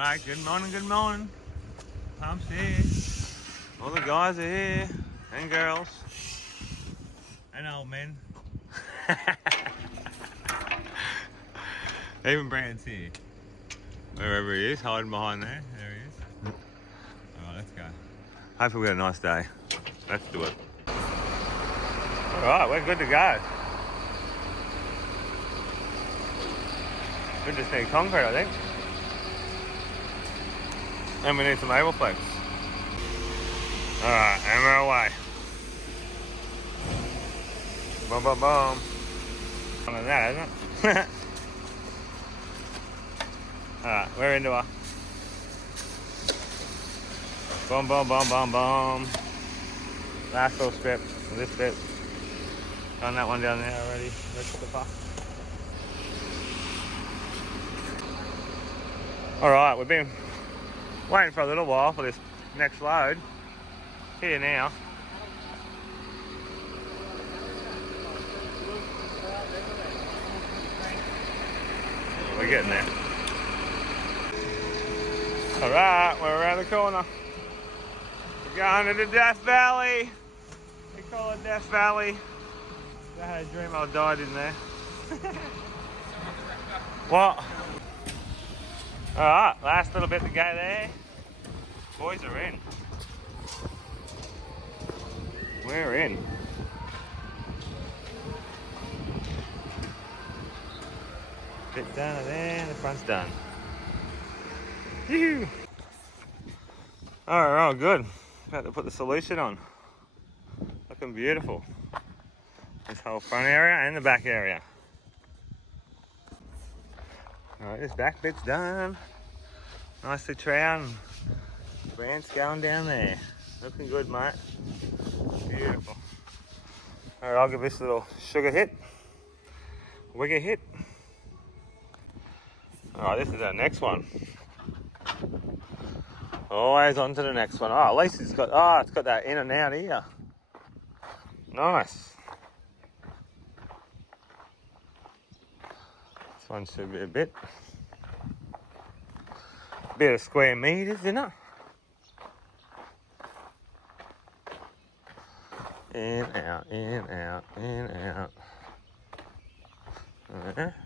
Alright, good morning. Pump's here. All the guys are here. And girls. And old men. Even Brand's here. Wherever he is, hiding behind there. There he is. Alright, let's go. Hopefully we got a nice day. Let's do it. Alright, we're good to go. We just need concrete, I think. And we need some able flex. Alright, and we're away. Boom, boom, boom. Something like that, isn't it? Alright, we're into her. Boom, boom, boom, boom, boom. Last little strip, this bit. Done that one down there already. Let's put the puck. Alright, we've been waiting for a little while for this next load. Here now. We're getting there. Alright, we're around the corner. We're going to the Death Valley. We call it Death Valley. I had a dream I died in there. What? Alright, last little bit to go there. Boys are in. We're in. Bit done there, the front's done. Yoo-hoo. Alright, good. About to put the solution on. Looking beautiful. This whole front area and the back area. Alright, this back bit's done. Nicely trowed. Brand's going down there. Looking good, mate. Beautiful. Alright, I'll give this a little sugar hit. Wigger hit. Alright, this is our next one. Always on to the next one. Oh, at least it's got that in and out here. Nice. This one should be a bit of square meters, isn't it? In, out, in, out, in, out. There.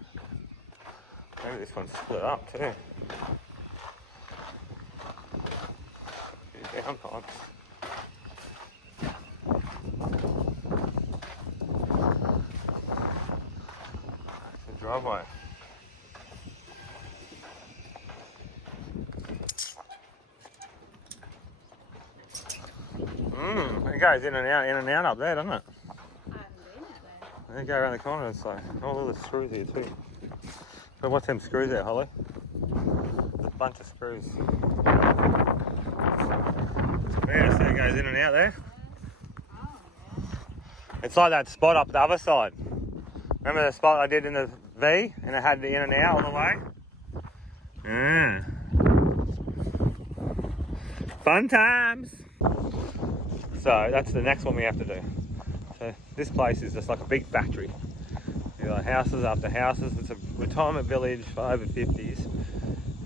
Maybe this one's split up too. Down pipes. That's the driveway. It goes in and out up there, doesn't it? I haven't been out there. And then go around the corner and so. Oh, look, there's screws here too. But what's them screws there, Holly? There's a bunch of screws. Yeah, so it goes in and out there. Oh, yeah. It's like that spot up the other side. Remember the spot I did in the V and it had the in and out all the way? Yeah. Fun times. So that's the next one we have to do. So this place is just like a big factory. You got houses after houses. It's a retirement village for over 50s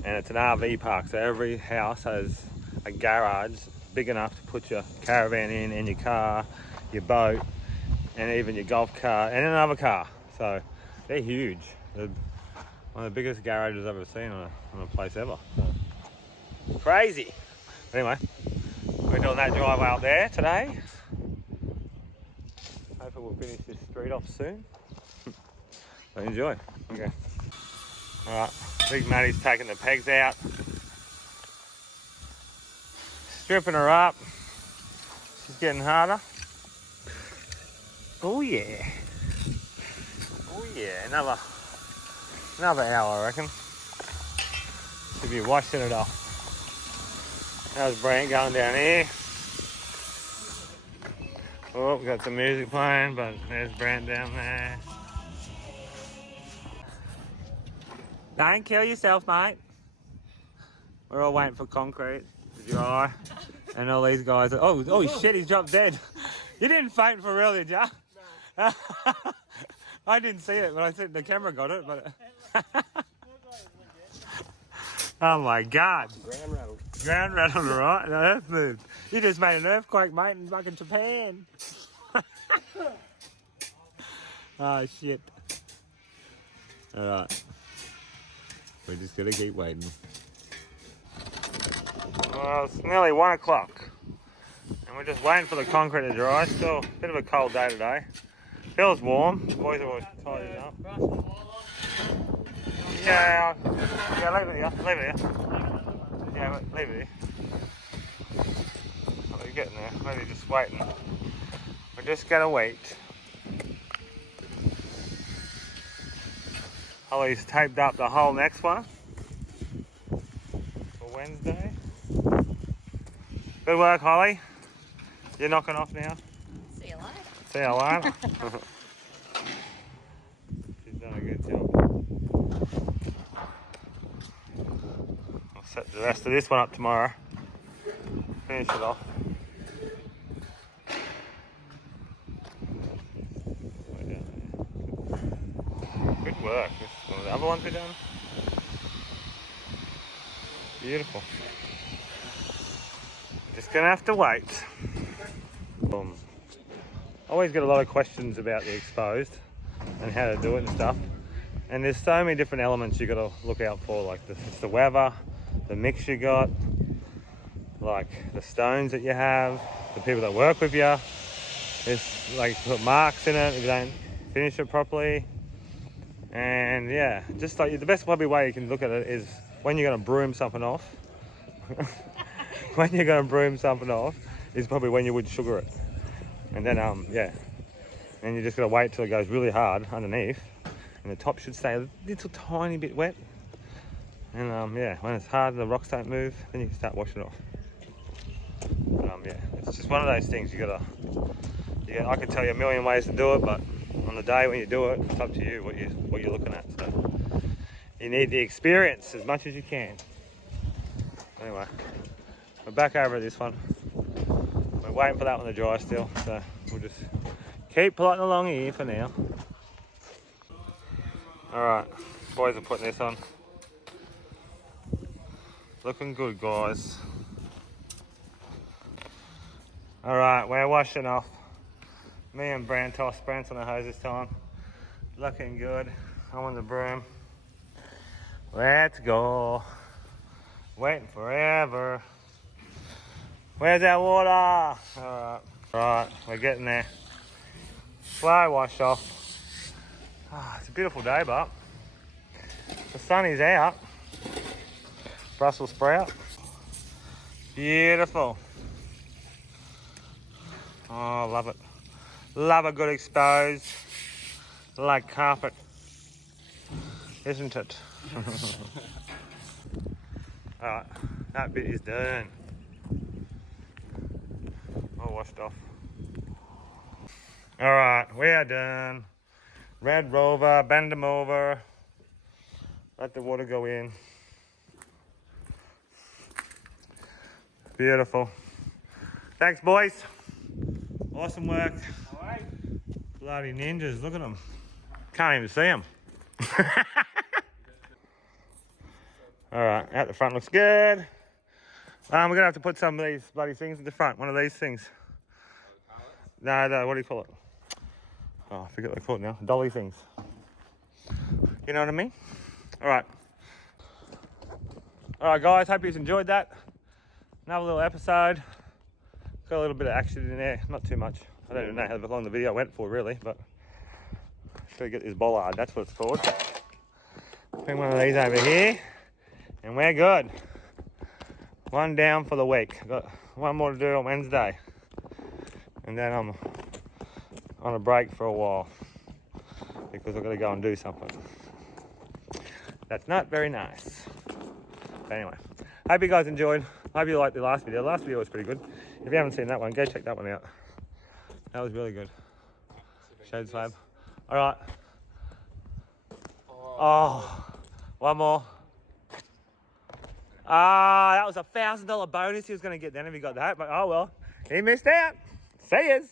and it's an RV park. So every house has a garage big enough to put your caravan in and your car, your boat, and even your golf car and another car. So they're huge. They're one of the biggest garages I've ever seen on a place ever. So, crazy. Anyway, we're doing that driveway up there today. Hopefully we'll finish this street off soon. So enjoy. Okay. Alright, Big Matty's taking the pegs out. Stripping her up. She's getting harder. Oh yeah. Oh yeah, another hour I reckon. Should be washing it off. How's Brent going down here? Oh, we got some music playing, but there's Brent down there. Don't kill yourself, mate. We're all waiting for concrete to dry. And all these guys are, oh shit, he's dropped dead. You didn't faint for real, did ya? No. I didn't see it, but I said the camera got it, but Oh my God. Ground rattled. Ground rattled, right? The earth moved. You just made an earthquake, mate, in fucking Japan. Oh shit. Alright. We're just gonna keep waiting. Well, it's nearly 1 o'clock. And we're just waiting for the concrete to dry. Still a bit of a cold day today. Feels warm. The boys are always tidying up. Yeah, leave it here. Leave it here. Yeah, leave it here. Oh, we're getting there. Maybe just waiting. We're just gonna wait. Holly's taped up the whole next one for Wednesday. Good work, Holly. You're knocking off now. See you later. See you later. She's done a good job. I'll set the rest of this one up tomorrow. Finish it off. Good work. This is one of the other ones we've done. Beautiful. Just gonna have to wait. I always get a lot of questions about the exposed and how to do it and stuff. And there's so many different elements you got to look out for, like it's the weather, the mix you got, like the stones that you have, the people that work with you. There's like put marks in it if you don't finish it properly. And yeah, just like the best probably way you can look at it is when you're going to broom something off. When you're going to broom something off is probably when you would sugar it. And then yeah, and you just got to wait till it goes really hard underneath, and the top should stay a little tiny bit wet. And yeah, when it's hard and the rocks don't move, then you can start washing it off. But yeah, it's just one of those things you gotta. Yeah, I could tell you a million ways to do it, but on the day when you do it, it's up to you what you're looking at. So you need the experience as much as you can. Anyway, we're back over this one. We're waiting for that one to dry still, so we'll just keep plodding along here for now. Alright, boys are putting this on. Looking good, guys. Alright, we're washing off. Me and Brantos. Brant's on the hose this time. Looking good. I'm on the broom. Let's go. Waiting forever. Where's that water? Alright. Alright, we're getting there. Slow wash off. Oh, it's a beautiful day, but the sun is out. Brussels sprout. Beautiful. Oh, love it. Love a good exposed. Like carpet. Isn't it? Alright, that bit is done. All washed off. Alright, we are done. Red Rover, bend them over. Let the water go in. Beautiful. Thanks, boys. Awesome work. Alright. Bloody ninjas, look at them. Can't even see them. Alright, out the front looks good. We're going to have to put some of these bloody things in the front. One of these things. No, what do you call it? Oh, I forget what they call it now. Dolly things. You know what I mean? Alright. Alright, guys. Hope you enjoyed that. Another little episode. Got a little bit of action in there. Not too much. I don't even know how long the video went for, really. But gotta get this bollard. That's what it's called. Bring one of these over here. And we're good. One down for the week. Got one more to do on Wednesday. And then I'm on a break for a while. Because I've got to go and do something. That's not very nice. But anyway. Hope you guys enjoyed. Hope you liked the last video. The last video was pretty good. If you haven't seen that one, go check that one out. That was really good. Shade slab. Alright. Oh. One more. That was $1,000 bonus he was going to get then if he got that. But oh well. He missed out. See yous.